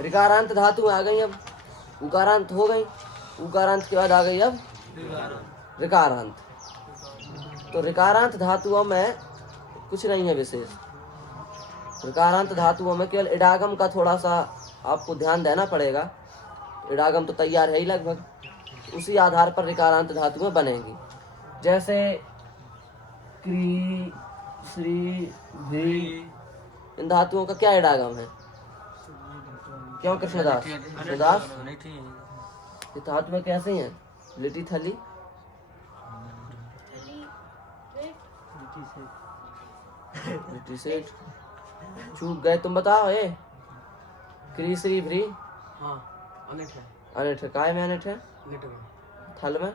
ऋकारांत धातु आ गई, अब उकारांत हो गई, उकारांत के बाद आ गई अब ऋकारांत। तो ऋकारांत धातुओं में कुछ नहीं है विशेष। ऋकारांत धातुओं में केवल इडागम का थोड़ा सा आपको ध्यान देना पड़ेगा। इडागम तो तैयार है ही लगभग, उसी आधार पर ऋकारांत धातुएं बनेंगी। जैसे क्री, श्री, धी, इन धातुओं का क्या इडागम है? क्यों कृष्णदास? कृष्णदास ये धातुएं कैसे हैं? लिटी थली, लिटी सेठ, चूक गए तुम बताओ। ये क्री, श्री, भ्री, अनिठ है। काय में अनिठ है? थल में,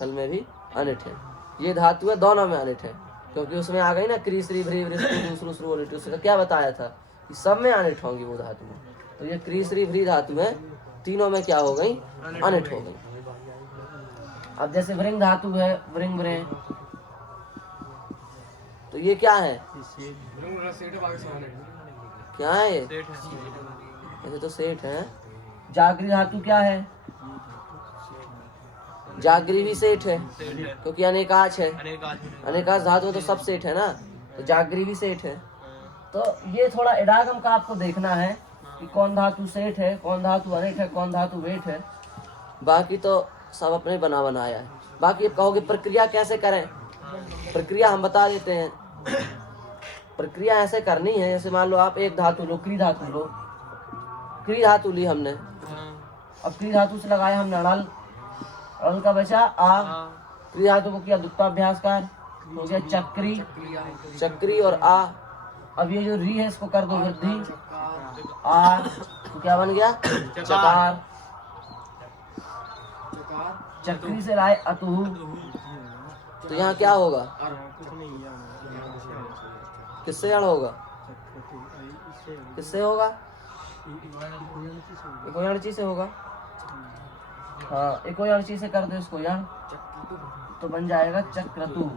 थल में भी अनिठ है। ये धातु है दोनों में अनिठ है, क्योंकि उसमें आ गई ना क्री, श्री, भ्री, उसका क्या बताया था कि सब में अनिठ होंगी वो धातु। तो ये क्री, श्री, भ्री धातु है, तीनों में क्या हो गई? अनिठ हो गई। अब जैसे वृंग धातु है, वृंग वृंग, तो ये क्या है? क्या है ये? ऐसे तो सेठ है। जागरी धातु क्या है? जागरी भी सेठ है, क्योंकि अनेकाच है। अनेकाच धातु तो सब सेठ है ना, तो जागरी भी सेठ है। तो ये थोड़ा इडागम का आपको देखना है कि कौन धातु सेठ है, कौन धातु अनिठ है, कौन धातु वेठ है। बाकी तो सब अपने बना बनाया है। बाकी अब कहोगे प्रक्रिया कैसे करें? प्रक्रिया हम बता देते हैं। प्रक्रिया ऐसे करनी है, जैसे मान लो आप एक धातु लो, क्री धातु लो, क्री धातु ली हमने, अब क्री धातु से लगाया हमने अड़ल, अड़ल का बचा आ, क्री धातु को किया दुत्ताभ्यासकार, हो गया चक्री, चक्री और आ। अब ये जो री है इसको कर दो वृद्धि, आ, तो क्या बन गया? चकार। चक्री से लाए अतुहु, तो यहाँ क्या होगा? किससे अड़ होगा? किससे होगा? इकोयणची से होगा। हाँ, इकोयणची से कर दो इसको यार, तो बन जाएगा चक्रतु।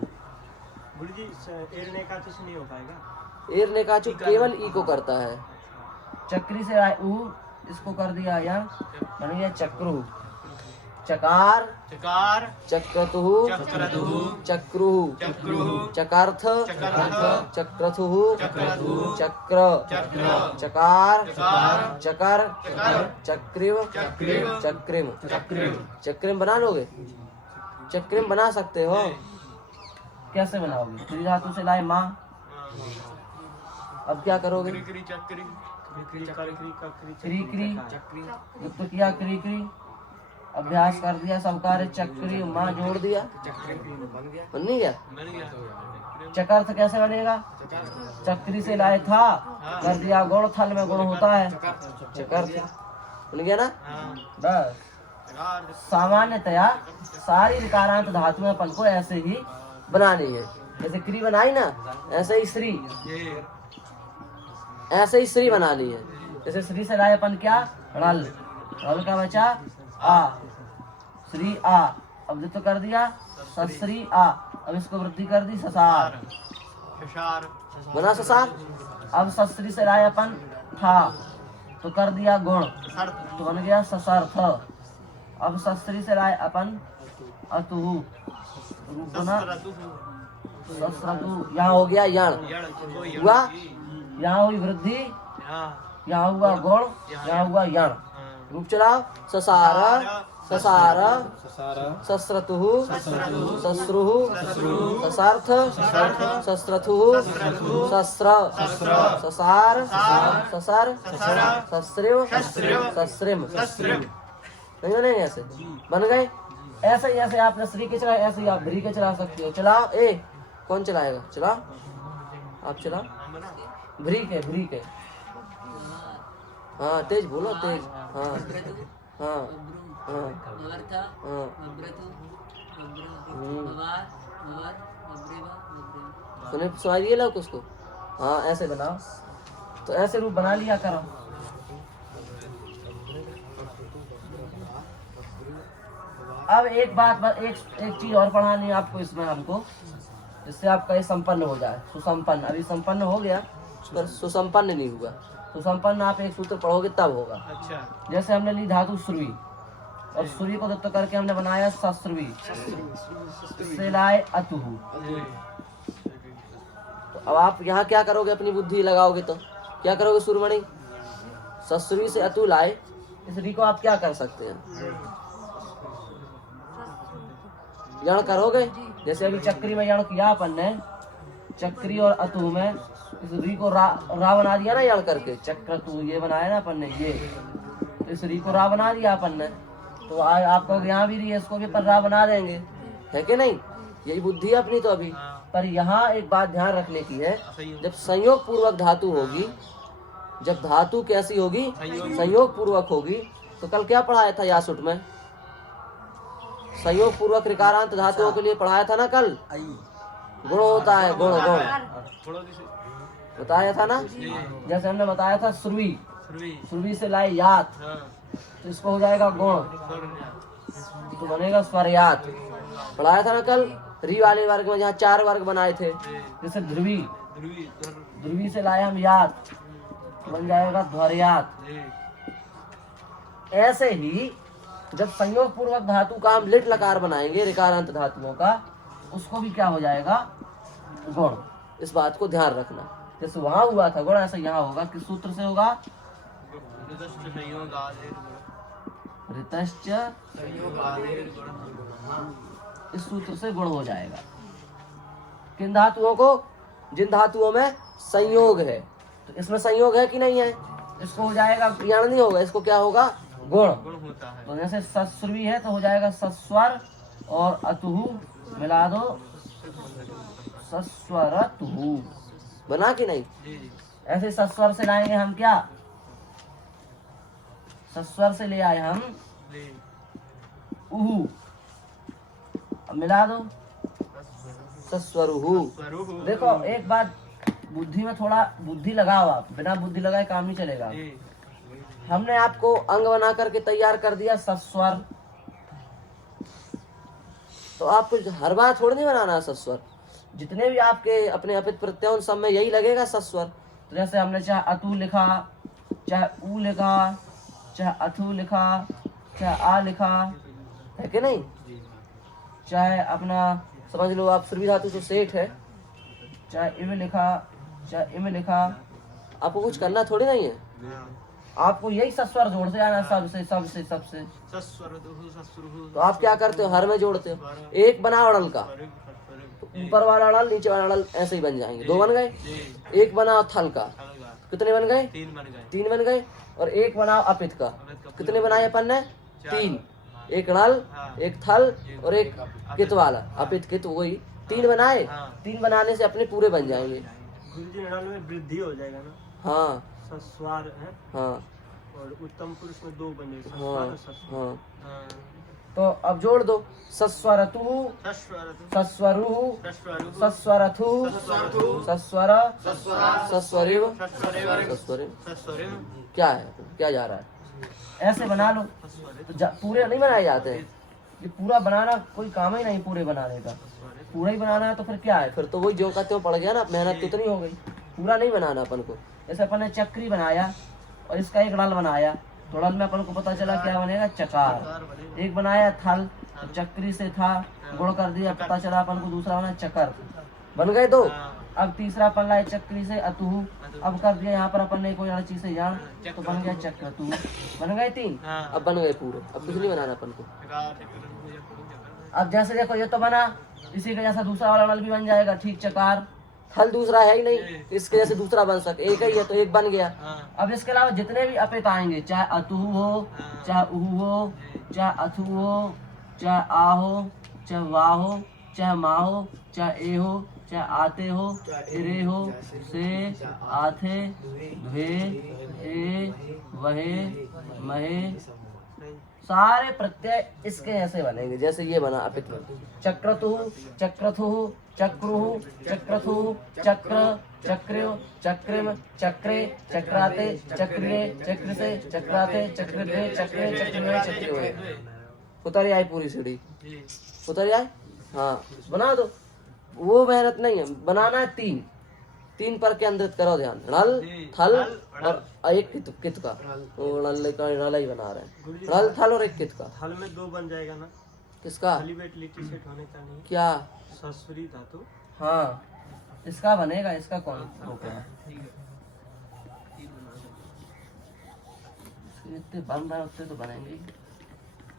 एरने का चु केवल ई को करता है। चक्री से आए ऊ, इसको कर दिया यार, बन गया चक्रु। चकार, चकार, चक्रतुहु, चक्रतुहु, चक्रुहु, चक्रुहु, चकार्थ, चकार्थ, चक्रतुहु, चक्रतुहु, चक्र, चक्र, चकार, चकार, चकर, चकर, चक्रिव, चक्रिव, चक्रिम, चक्रिम। चक्रिम बना लोगे? चक्रिम बना सकते हो। कैसे बनाओगे? क्री धातु से लाए माँ, अब क्या करोगे? क्री क्री, तो किया क्री क्री, अभ्यास कर दिया, सब कार्य चक्री, माँ जोड़ दिया, बन नहीं गया? चकर्थ कैसे बनेगा? चक्री से लाए था, कर दिया गुण, थल में गुण होता है, चकर्थ बन गया ना। बस सामान्यतया सारी ऋकारांत धातुएं अपन को ऐसे ही बनानी है। जैसे क्री बनाई ना, ऐसे ही श्री, ऐसे ही श्री बनानी है। जैसे श्री से लाए अपन क्या? रल, रल का बचा आ, श्री आ, अब जो तो कर दिया सश्री आ, अब इसको वृद्धि कर दी ससार, बना ससार। अब सश्री से लाए अपन था, तो कर दिया गुण, तो बन गया ससर्थ। अब सश्री से लाए अपन अतुहु, बना सस्रतु। यहाँ हो गया यण, हुआ यहाँ हुई वृद्धि, यहाँ हुआ गुण, यहाँ हुआ यण। रूप चलाओ, ससार, ससार, सस्रतुहु, सस्रुहु, ससार्थ, सस्रथुहु, सस्र, ससार, ससर, सस्रिव, सस्रिम। नहीं बनेंगे? ऐसे बन गए। ऐसे ही ऐसे आपने श्री के चलाए, ऐसे ही आप भ्री के चला सकते हो। चलाओ, ए कौन चलाएगा? चलाओ, आप चलाओ। भ्री के, भ्री के, हाँ तेज बोलो, तेज। हाँ हाँ हाँ हाँ, सुने सुनाइए लोग उसको। हाँ ऐसे बनाओ, तो ऐसे रूप बना लिया करो। अब एक बात, एक चीज और पढ़ानी है आपको इसमें हमको, जिससे आपका ये संपन्न हो जाए। सुसंपन्न, अभी संपन्न हो गया पर सुसंपन्न नहीं हुआ। सुसंपन्न आप एक सूत्र पढ़ोगे तब होगा। अच्छा। जैसे हमने ली धातु श्रुवी, और श्रुवी को दत्त करके हमने बनाया सश्रुवी, से लाए अतुहु। तो अब आप यहाँ क्या करोगे, अपनी बुद्धि लगाओगे तो क्या करोगे सूरमणि? सश्रुवी से अतु लाए, इस री को आप क्या कर सकते हैं? यण करोगे। जैसे अभी चक्री में यण किया अपन ने, चक्री और अतु में इस री को रा बना दिया ना यण करके, चक्र तू ये बनाया ना अपन ने, ये तो इस री को रा बना दिया अपन ने। तो आपको यहाँ भी री है, इसको भी पर रा बना देंगे, है कि नहीं? यही बुद्धि है अपनी। तो अभी पर यहाँ एक बात ध्यान रखने की है, जब संयोग पूर्वक धातु होगी, जब धातु कैसी होगी? संयोग पूर्वक होगी। तो कल क्या पढ़ाया था यासुट में? संयोग पूर्वक ऋकारांत धातुओं के लिए पढ़ाया था ना कल। गुण होता है, गुण गुण बताया था ना। जैसे हमने बताया था श्रुवी, श्रुवी से लाए यात, तो इसको हो जाएगा गुण, तो बनेगा स्वरयात। पढ़ाया था ना कल। री वाले वर्ग में जहाँ 4 वर्ग बनाए थे, जैसे ध्रुवी, ध्रुवी से लाए हम यात, तो बन जाएगा ध्वरयात। ऐसे ही जब संयोग पूर्वक धातु का हम लिट लकार बनाएंगे ऋकारांत धातुओं का, उसको भी क्या हो जाएगा? गुण। इस बात को ध्यान रखना। जैसे वहां हुआ था गुण, ऐसा यहाँ होगा। किस सूत्र से होगा? ऋतश्च, इस सूत्र से गुण हो जाएगा। किन धातुओं को? जिन धातुओं में संयोग है। तो इसमें संयोग है कि नहीं है? इसको हो जाएगा, यण नहीं होगा, इसको क्या होगा? गुण। तो जैसे सश्रुवी है तो हो जाएगा सस्वर और अतुहु मिला दो, सस्वरतुहु। बना कि नहीं? ऐसे सस्वर से लाएंगे हम क्या? सस्वर से ले आए हम उहु, अब मिला दो सस्वरुहु। देखो एक बात, बुद्धि में थोड़ा बुद्धि लगाओ आप, बिना बुद्धि लगाए काम नहीं चलेगा। हमने आपको अंग बना करके तैयार कर दिया सस्वर, तो आपको हर बार थोड़ी नहीं बनाना है सस्वर। जितने भी आपके अपने अपित प्रत्यय सब में यही लगेगा सस्वर। तो जैसे हमने चाहे अतु लिखा, चाहे ऊ लिखा, चाहे अथु लिखा, चाहे आ लिखा, है कि नहीं? चाहे अपना समझ लो आप श्रुवी धातु जो सेठ है, चाहे इव लिखा, चाहे इम लिखा, आपको कुछ करना थोड़ी नहीं है। आपको यही सस्वर जोड़ते आना, सबसे सबसे सबसे। तो आप क्या करते हो? हर में जोड़ते हो। एक बना अड़ल का, तो ऊपर वाला अड़ल नीचे वाला अड़ल ऐसे ही बन जाएंगे। 2 बन गए। एक बनाओ थल का, कितने बन गए? 3 बन गए। और एक बनाओ अपित का, कितने बनाए अपन ने? 3। एक अड़ल, एक थल और एक कित वाला, अपित कित, वही 3 बनाए। 3 बनाने से अपने पूरे बन जाएंगे। गुरुजी में वृद्धि हो जाएगा ना। हाँ, सस्वार है। हाँ, और उत्तम पुरुष में 2 बने। हाँ। तो अब जोड़ दो, सस्वरतु, सस्वरुहु, सस्वरथु, सस्वर, सस्वरिव, सस्वरिव। क्या है? क्या जा रहा है? ऐसे बना लो। तो पूरे नहीं बनाए जाते हैं। ये पूरा बनाना कोई काम ही नहीं, पूरे बनाने का। पूरा ही बनाना है तो फिर क्या है? फिर तो वही जो का त्यों पड़ गया ना, मेहनत तो इतनी हो गई। पूरा नहीं बनाना अपन को। जैसे अपन ने चक्री बनाया और इसका एक रल बनाया, तो रल में अपन को पता चला क्या बनेगा? चकार। एक बनाया थल, चक्री से था, गुण कर दिया, पता चला अपन को दूसरा बना चकर। बन गए 2। अब तीसरा अपन लाए चक्री से अतुहु, अब कर दिया यहाँ पर अपन ने कोई और चीज से यार, तो बन गया चक्रतु। बन गए 3। अब बन गए पूरे। अब कुछ नहीं बनाना अपन को। अब जैसे देखो ये तो बना, इसी के जैसा दूसरा वाला भी बन जाएगा। ठीक, चकार। थल दूसरा है ही नहीं, इसके जैसे दूसरा बन सके, एक ही है तो एक बन गया। अब इसके अलावा जितने भी अपित आएंगे, चाहे अतुहु हो, चाहे उहु हो, चाहे अथु हो, चाहे आ हो, चाहे वाह हो, चाहे माँ हो, चाहे ए हो, चाहे आते हो, इरे हो, से, आथे, ध्वे, ए, वहे, महे, सारे प्रत्यय इसके ऐसे बनेंगे जैसे ये बना अपित में। चक्रतु, चक्रथु, चक्रुहु, चक्रथु, चक्र, चक्र्यो, चक्रिम, चक्रे, चक्राते, चक्रिये, चक्रसे, चक्राते, चक्रिद्वे, चक्रे, चक्रिये, चक्रिये। उतर आई पूरी सीढ़ी, जी उतर आई। हाँ बना दो, वो मेहनत नहीं है, बनाना है तीन, तीन पर केंद्रित करो ध्यान। णल थल और एक कित का, वो णल का णल ही बना रहे हैं, णल थल और एक कित का। थल में दो बन जाएगा ना, किसका? थली बेट लिट्टी सेट होने का नहीं। क्या? ससुरी धातु। हाँ इसका बनेगा, इसका कौन रोकेगा? इतने बन रहे उतने तो बनेंगे ही।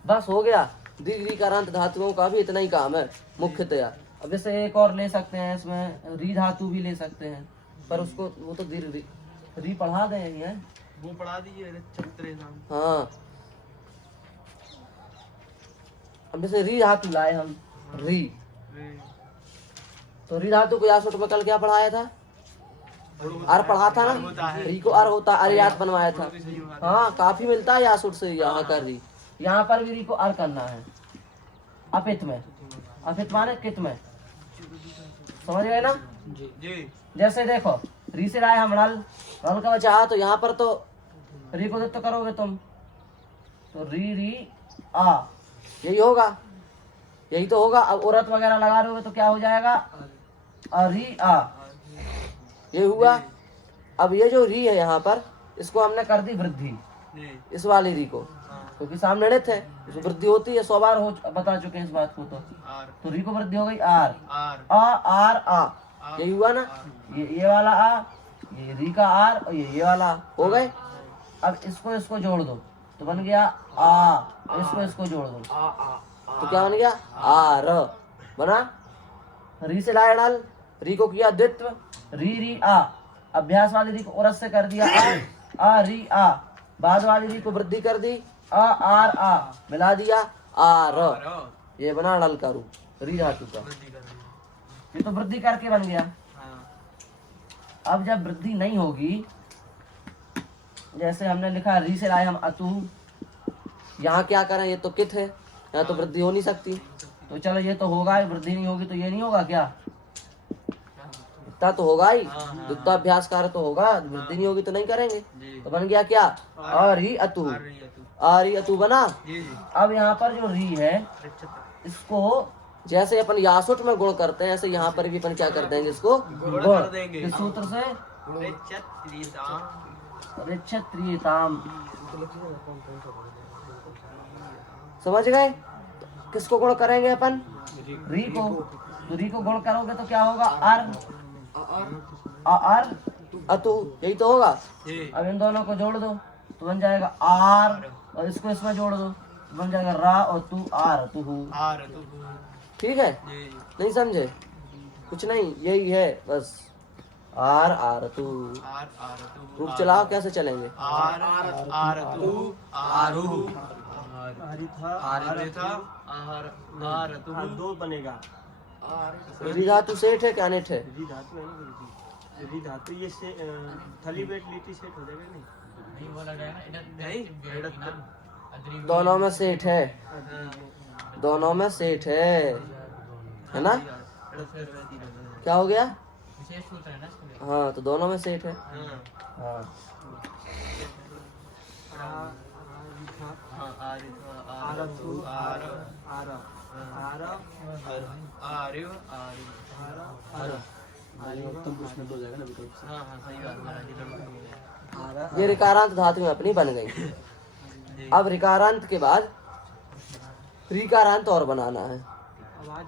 बस हो गया। दीर्घ रीकारांत धातुओं का भी इतना ही काम है मुख्यतया। अब जैसे एक और ले सकते हैं, इसमें री धातु भी ले सकते हैं, पर उसको वो तो दीर्घ री पढ़ा दें यही है, वो पढ़ा दीजिए छत्रे नाम। हाँ अब जैसे री धातु लाए हम, री, तो री धातु को यासुट में कल क्या पढ़ाया था? अर पढ़ा था ना, री को अर होता, अर्यात बनवाया था। हाँ काफी मिलता है यासुट से यहाँ कर री, यहाँ पर भी री को अर करना है अपित में, अपित माने कित में, समझ गए ना? जी जैसे देखो री से लाए हम णल, णल का बचा, तो यहाँ पर तो री को तो करोगे तुम, तो री री आ, यही होगा, यही तो होगा। अब औरत वगैरह लगा रहे हो तो क्या हो जाएगा? री आ, ये हुआ। अब ये जो री है यहाँ पर, इसको हमने कर दी वृद्धि, इस वाली री को, क्योंकि सामने णित है, इसमें वृद्धि होती है, 100 बार हो बता चुके हैं इस बात को। तो री को वृद्धि हो गई आर, आ आर आ, यही हुआ ना? ये वाला आ, ये री का आर, और ये वाला आ, हो गए। अब इसको जोड़ दो तो बन गया आ, इसको जोड़ दो तो क्या बन गया? आर बना। री से लाए णल, री को किया द्वित्व, री री आ, अभ्यास वाली री को औरत से कर दिया आ री आ, बाद वाली री को वृद्धि कर दी, आ आर आ, मिला दिया आर, ये बना णल का रूप, री धातु का। ये तो वृद्धि करके बन गया। अब जब वृद्धि नहीं होगी, जैसे हमने लिखा री से लाए हम अतु, यहाँ क्या करें? ये तो कित है, यहाँ तो वृद्धि हो नहीं सकती, तो चलो ये तो होगा, वृद्धि नहीं होगी तो ये नहीं होगा क्या? इतना तो होगा ही, द्वित्वाभ्यास कार्य तो होगा, वृद्धि नहीं होगी तो नहीं करेंगे। तो बन गया क्या? अरि अतु, अरि अतु बना। अब यहाँ पर जो री है, इसको जैसे अपन यासुट में गुण करते हैं, ऐसे यहाँ पर भी अपन क्या कर देंगे? इसको गुण देंगे, इस सूत्र से रिक्षत्रियताम। समझ गए? किसको गुण करेंगे अपन? री को। तो री को गुण करोगे तो क्या होगा? अर अतु, यही तो होगा। अब इन दोनों को जोड़ दो तो बन जाएगा आर, और इसको इसमें जोड़ दो तो बन जाएगा रा और तू, आर तू। ठीक है? नहीं समझे? कुछ नहीं, यही है बस। आर तू रूप चलाओ, कैसे चलेंगे? दो बनेगा। री धातु सेठ है क्या नेठ है? री धातु है ना, री धातु ये से थली बेट लिट्टी सेट हो जाएगा नहीं? दोनों में सेठ है, दोनों में सेठ है ना? क्या हो गया? हाँ तो दोनों में सेठ है। हाँ ये ऋकारांत धातु अपनी बन गई। अब ऋकारांत के बाद रीकारांत और बनाना है।